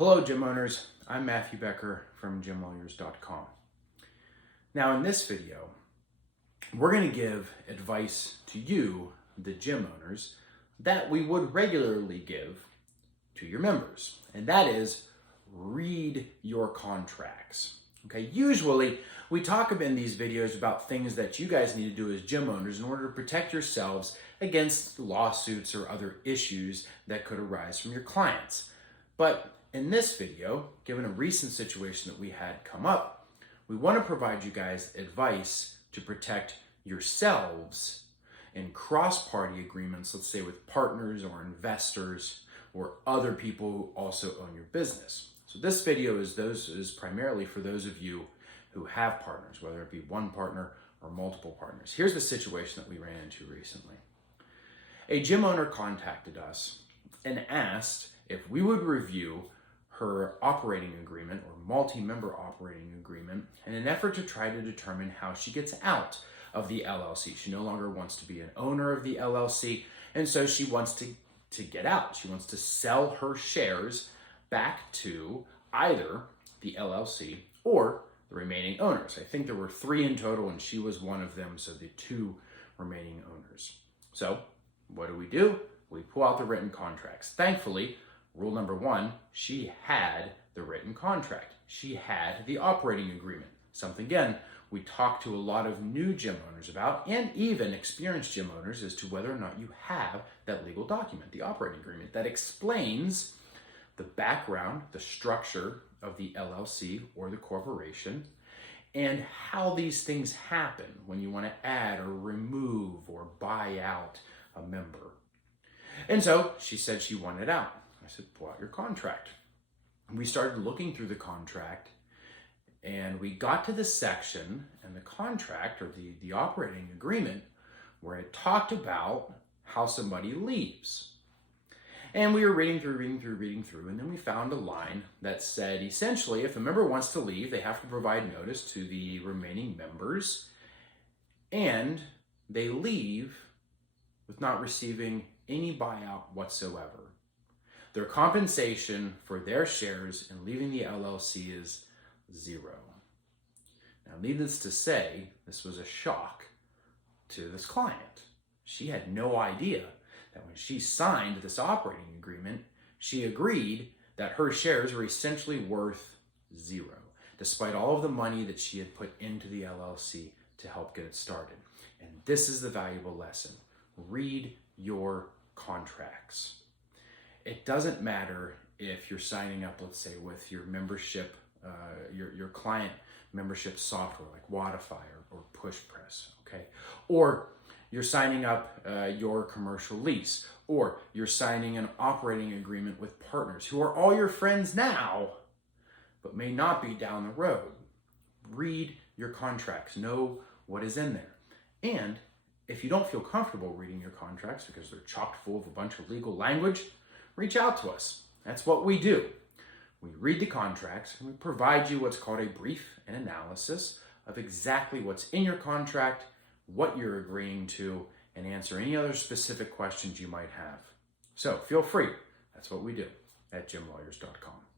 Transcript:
Hello, gym owners. I'm Matthew Becker from GymLawyers.com. Now, in this video, we're going to give advice to you, the gym owners, that we would regularly give to your members, and that is read your contracts. Okay, usually we talk in these videos about things that you guys need to do as gym owners in order to protect yourselves against lawsuits or other issues that could arise from your clients. But in this video, given a recent situation that we had come up, we want to provide you guys advice to protect yourselves in cross-party agreements, let's say with partners or investors or other people who also own your business. So this video is primarily for those of you who have partners, whether it be one partner or multiple partners. Here's the situation that we ran into recently. A gym owner contacted us and asked if we would review her operating agreement or multi-member operating agreement in an effort to try to determine how she gets out of the LLC. She no longer wants to be an owner of the LLC, and so she wants to get out. She wants to sell her shares back to either the LLC or the remaining owners. I think there were 3 in total, and she was one of them, so the 2 remaining owners. So what do? We pull out the written contracts. Thankfully, rule number 1, she had the written contract. She had the operating agreement. Something, again, we talk to a lot of new gym owners about, and even experienced gym owners, as to whether or not you have that legal document, the operating agreement, that explains the background, the structure of the LLC or the corporation, and how these things happen when you want to add or remove or buy out a member. And so she said she wanted out. I said, pull out your contract. And we started looking through the contract, and we got to the section in the contract, or the operating agreement, where it talked about how somebody leaves. And we were reading through, and then we found a line that said, essentially, if a member wants to leave, they have to provide notice to the remaining members, and they leave with not receiving any buyout whatsoever. Their compensation for their shares in leaving the LLC is 0. Now, needless to say, this was a shock to this client. She had no idea that when she signed this operating agreement, she agreed that her shares were essentially worth 0, despite all of the money that she had put into the LLC to help get it started. And this is the valuable lesson. Read your contracts. It doesn't matter if you're signing up, let's say, with your membership, your client membership software like Wodify or PushPress, okay? Or you're signing up your commercial lease, or you're signing an operating agreement with partners who are all your friends now, but may not be down the road. Read your contracts. Know what is in there. And if you don't feel comfortable reading your contracts because they're chock full of a bunch of legal language, reach out to us. That's what we do. We read the contracts and we provide you what's called a brief and analysis of exactly what's in your contract, what you're agreeing to, and answer any other specific questions you might have. So feel free. That's what we do at GymLawyers.com.